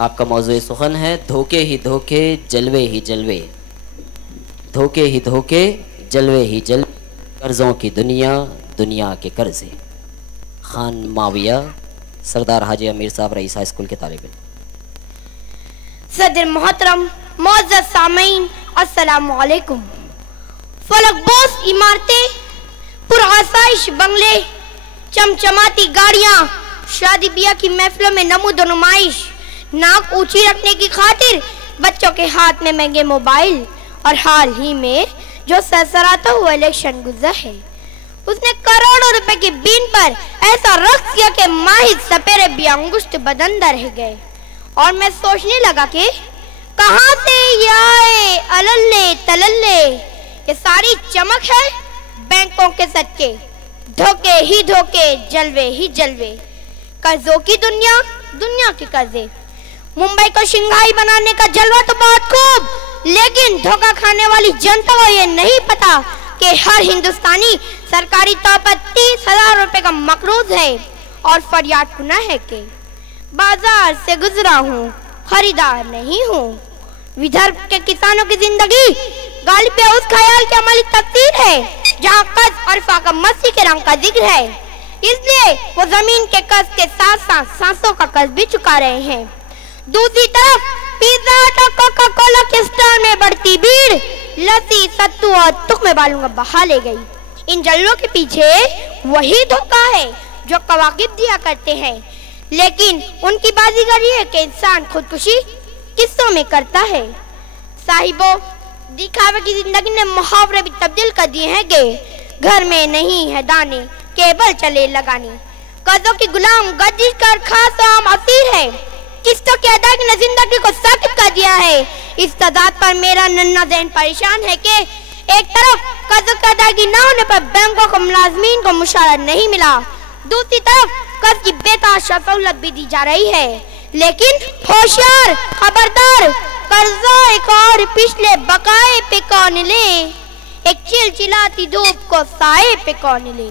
आपका मौजूद सुखन है धोखे ही धोखे जलवे ही जलवे, धोखे ही धोखे जलवे ही जलवे, कर्ज़ों की दुनिया दुनिया के कर्ज़े। खान माविया सरदार हाजी अमीर साहब रईसा स्कूल के तालिब इल्म। सदर मोहतरम मुअज़्ज़ज़ सामीन अस्सलामु अलैकुम। फलकबोस इमारतें, पुरआसाइश बंगले, चमचमाती गाड़ियाँ, शादी ब्याह की महफिलों में नमूद नुमाइश, नाक ऊंची रखने की खातिर बच्चों के हाथ में महंगे मोबाइल, और हाल ही में जो सरसराता हुआ इलेक्शन गुजरा है, उसने करोड़ों रुपए की बीन पर ऐसा रक्स किया कि माहिर सपेरे भी अंगुष्ठ बदंदा रह गए। और मैं सोचने लगा कि कहाँ से ये आए अलल्ले तलल्ले, ये सारी चमक है बैंकों के सच्चे, धोखे ही धोखे जलवे ही जलवे, कर्जों की दुनिया दुनिया के कर्जे। मुंबई को शंघाई बनाने का जलवा तो बहुत खूब, लेकिन धोखा खाने वाली जनता को ये नहीं पता कि हर हिंदुस्तानी सरकारी तौर पर 30,000 रुपए का मकरूज है। और फरियाद कुना है कि बाजार से गुजरा हूँ, खरीदार नहीं हूँ। विदर्भ के किसानों की जिंदगी गालिब उस ख्याल की अमली तफसीर है जहाँ कर्ज और फाका मस्ती के रंग का जिक्र है, इसलिए वो जमीन के कर्ज के साथ साथ सांसों का कर्ज भी चुका रहे हैं। दूसरी तरफ पिज्जा और कोका कोला के स्टॉल में बढ़ती भीड़ लस्सी सत्तू और तुख्मे बालों का बहा ले गई। इन जल्लों के पीछे वही धोखा है जो कवाकिब दिया करते हैं, लेकिन उनकी बाजीगरी है कि इंसान खुदकुशी किस्सों में करता है। साहिबों, दिखावे की जिंदगी ने मुहावरे भी तब्दील कर दिए हैं कि घर में नहीं है दाने केबल चले लगाने। कर्जों की गुलाम गर्दिश कर खास आम असीर है, किस्तों की अदायगी ने जिंदगी को साकिब कर दिया है। इस तजाद पर मेरा नन्हा ज़हन परेशान है कि एक तरफ कर्ज की अदायगी न होने पर बैंकों को मुलाजमीन को मुशावरा नहीं मिला, दूसरी तरफ कर्ज की बेतहाशा सहूलत भी दी जा रही है। लेकिन होशियार, खबरदार, कर्जा एक और पिछले बकाए पे कौन ले, एक चिलचिलाती धूप को साए पे कौन ले।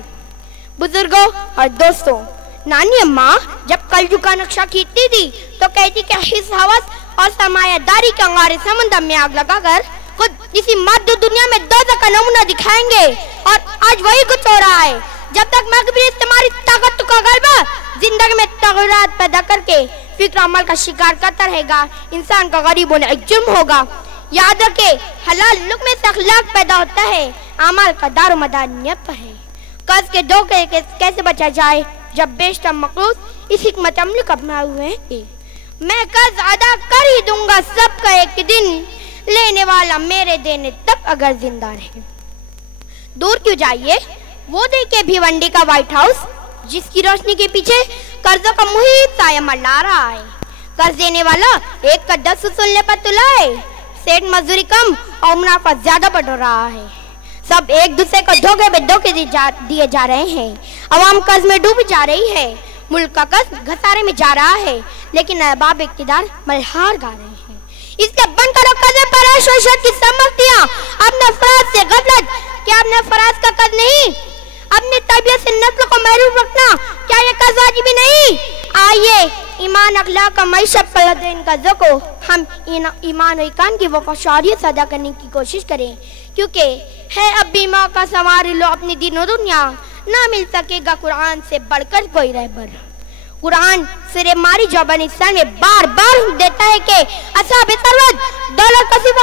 बुजुर्गों और दोस्तों, नानी अम्मा जब कलजुग का नक्शा खींचती थी तो कहती कि हिस्स हवस और सरमायादारी के अंगारे समुद्र में आग लगाकर खुद इसी मध्य दुनिया में दोज़ख का नमूना दिखाएंगे। और आज वही कुछ हो रहा है। जब तक मगबरी इस्तेमारी ताकत का गलबा जिंदगी में तगरात पैदा करके फिक्र अमल का शिकार करता रहेगा, इंसान का गरीब होना एक जुर्म होगा। याद रखे, हलाल लुक में से अखलाक पैदा होता है, अमल का दारोमदार नियत पर है। कर्ज के धोखे कैसे बचा जाए जब बेशतर मकरूज इस हिकमत अमली को अपनाए हुए हैं। मैं कर्ज अदा कर ही दूंगा सबका एक दिन, लेने वाला मेरे देने तब अगर जिंदा रहे। दूर क्यों जाइए, वो देखे भिवंडी का व्हाइट हाउस जिसकी रोशनी के पीछे कर्जों का मुहित साया मंडरा रहा है। कर्ज देने वाला एक का 10 वसूलने पर तुला है, सेठ मजदूरी कम और मुनाफा ज्यादा बढ़ रहा है। सब एक दूसरे को धोखे पे धोखे दिए जा रहे हैं। अवाम कर्ज में डूब जा रही है, मुल्क का कर्ज घसारे में जा रहा है, लेकिन अरबाब इक़्तिदार मल्हार गा रहे हैं। इसके बनकर कर्ज पर शोषण की सम्मतियां अपने फराज से गफलत, क्या अपने फराज का कर्ज नहीं, अपनी तबीयत से नस्ल को महरूम रखना, क्या ये कर्ज वाजिब नहीं? आइए ईमान अखलाक और मईशत पर लदे इन कर्जों को हम ईमान और ईकान की वफादारियत अदा करने की कोशिश करें, क्योंकि है अब भी मौका संवार लो अपनी दीन और दुनिया, ना मिल सकेगा कुरान से बढ़कर कोई रहबर। कुरान सिरे मारी जबान इंसान में बार बार देता है कि असहाब सरवत दौलत को सिर्फ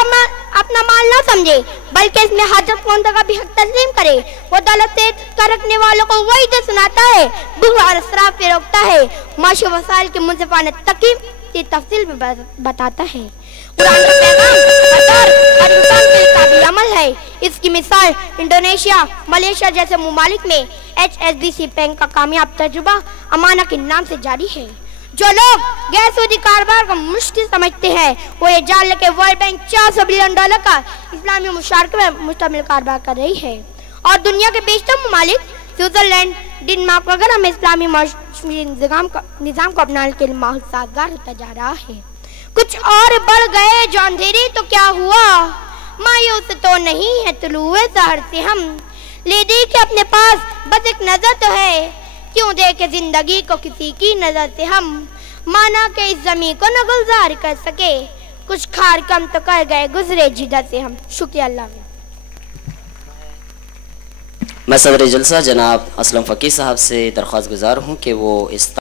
अपना माल ना समझे, बल्कि इसमें हाजतमंद का भी हक तस्लीम करे। वो दौलत से रखने वालों को वही तो सुनाता है, बुग़्ज़ और इसराफ पे रोकता है, माशी वसाइल के मुंसिफाना तकीम की तफसील में बताता है। कुरान का पैगाम हर इंसान के लिए काबिल अमल है। इसकी मिसाल इंडोनेशिया, मलेशिया जैसे मुमालिक में HSBC बैंक का कामयाब तजुर्बा अमाना के नाम से जारी है। जो लोग गैर सूदी कारोबार को मुश्किल समझते हैं, वो ये जान ले के वर्ल्ड बैंक $400 बिलियन का इस्लामी मुशारके में मुश्तमिल कारोबार कर रही है। और दुनिया के बेशतर मुमालिक स्विट्जरलैंड, डेनमार्क वगैरह में इस्लामी निज़ाम को अपनाने के लिए माहौल साजगार होता जा रहा है। कुछ और बढ़ गए जो अंधेरे तो क्या हुआ, मायूस तो नहीं है तुलुए सहर से हम, ले दे के अपने पास बस एक नजर तो है, क्यों देखे जिंदगी को किसी की नजर से हम। माना के इस जमीन को न गुलजार कर सके, कुछ खार कम तो कर गए गुजरे जिधर से हम। शुक्रिया अल्लाह। मैं सदर जलसा जनाब असलम फ़कीह साहब से दरख्वास्त गुजार हूँ कि वो इस